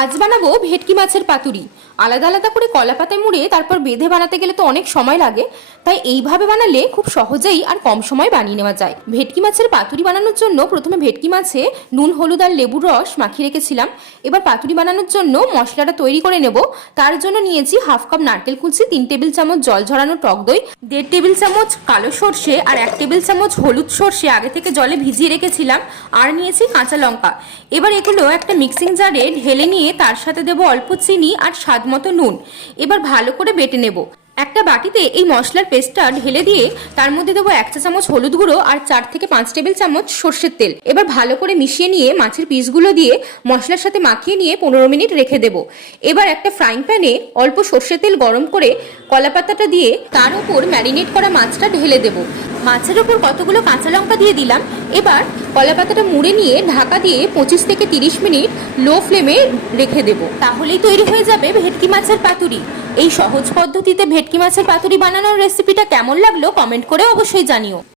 আজ বানাবো ভেটকি মাছের পাতুরি। আলাদা আলাদা করে কলা পাতায় মুড়ে তারপর বেঁধে বানাতে গেলে তো অনেক সময় লাগে, তাই এইভাবে বানালে খুব সহজেই আর কম সময় বানিয়ে নেওয়া যায়। ভেটকি মাছের পাতুরি বানানোর জন্য প্রথমে ভেটকি মাছে নুন, হলুদ আর লেবুর রস মাখিয়ে রেখেছিলাম। এবার পাতুরি বানানোর জন্য মশলাটা তৈরি করে নেব। তার জন্য নিয়েছি হাফ কাপ নারকেল কুচি, 3 টেবিল চামচ জল ঝরানো টক দই, 1.5 টেবিল চামচ কালো সর্ষে আর 1 টেবিল চামচ হলুদ সর্ষে আগে থেকে জলে ভিজিয়ে রেখেছিলাম, আর নিয়েছি কাঁচা লঙ্কা। এবার এগুলো একটা মিক্সিং জারে ঢেলে নিয়ে তার সাথে দেবো অল্প চিনি আর স্বাদ মতো নুন। এবার ভালো করে বেটে নেব। একটা বাটিতে এই মশলার পেস্টটা ঢেলে দিয়ে তার মধ্যে দেবো 1 চা চামচ হলুদ গুঁড়ো আর 4 থেকে 5 টেবিল চামচ সর্ষের তেল। এবার ভালো করে মিশিয়ে নিয়ে মাছের পিসগুলো দিয়ে মশলার সাথে মাখিয়ে নিয়ে 15 মিনিট রেখে দেব। এবার একটা ফ্রাইং প্যানে অল্প সর্ষের তেল গরম করে কলা পাতাটা দিয়ে তার উপর ম্যারিনেট করা মাছটা ঢেলে দেব। মাছের ওপর কতগুলো কাঁচা লঙ্কা দিয়ে দিলাম। এবার কলা পাতাটা মুড়ে নিয়ে ঢাকা দিয়ে 25 থেকে 30 মিনিট লো ফ্লেমে রেখে দেব। তাহলেই তৈরি হয়ে যাবে ভেটকি মাছের পাতুরি। এই সহজ পদ্ধতিতে ভেটকি মাছের পাতুরি বানানোর রেসিপিটা কেমন লাগলো কমেন্ট করে অবশ্যই জানিও।